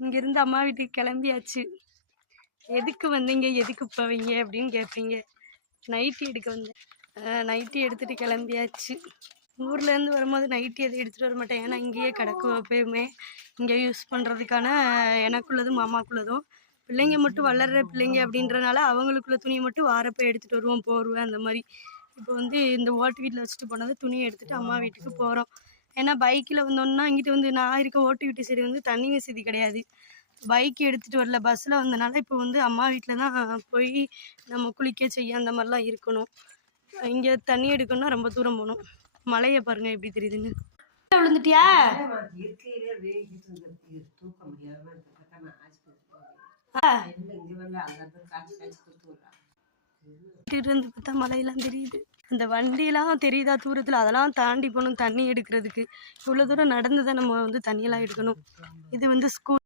இங்கேருந்து அம்மா வீட்டுக்கு கிளம்பியாச்சு. எதுக்கு வந்தீங்க, எதுக்கு போவீங்க அப்படின்னு கேட்பீங்க. நைட்டி எடுக்க வந்தேன். நைட்டி எடுத்துகிட்டு கிளம்பியாச்சு. ஊர்லேருந்து வரும்போது நைட்டி எதுவும் எடுத்துகிட்டு வர மாட்டேன். ஏன்னா இங்கேயே கிடக்கும் எப்பயுமே. இங்கே யூஸ் பண்ணுறதுக்கான எனக்குள்ளதும் மாமாக்குள்ளதும். பிள்ளைங்க மட்டும் வளர்கிற பிள்ளைங்க அப்படின்றனால அவங்களுக்குள்ள துணியை மட்டும் வாரப்போ எடுத்துகிட்டு வருவோம், போடுவேன் அந்த மாதிரி. இப்போ வந்து இந்த ஓட்டு வீட்டில் வச்சுட்டு போனது துணியை எடுத்துகிட்டு அம்மா வீட்டுக்கு போகிறோம். ஏன்னா பைக்கில் வந்தோன்னா இங்கிட்டு வந்து நான் இருக்க ஓட்டு வீட்டு சைடு வந்து தண்ணி வசதி கிடையாது. பைக் எடுத்துகிட்டு வரல, பஸ்ஸில் வந்தனால இப்போ வந்து அம்மா வீட்டில் தான் போய் நம்ம குளிக்க செய்ய அந்த மாதிரிலாம் இருக்கணும். இங்கே தண்ணி எடுக்கணும்னா ரொம்ப தூரம் போகணும். மலையை பாருங்கள் எப்படி தெரியுதுன்னு. விழுந்துட்டியா? இருந்து பார்த்தா மலையெல்லாம் தெரியுது. அந்த வண்டியெல்லாம் தெரியுதா தூரத்தில்? அதெல்லாம் தாண்டி போகணும் தண்ணி எடுக்கிறதுக்கு. இவ்வளோ தூரம் நடந்து தான் நம்ம வந்து தண்ணியெல்லாம் எடுக்கணும். இது வந்து ஸ்கூல்.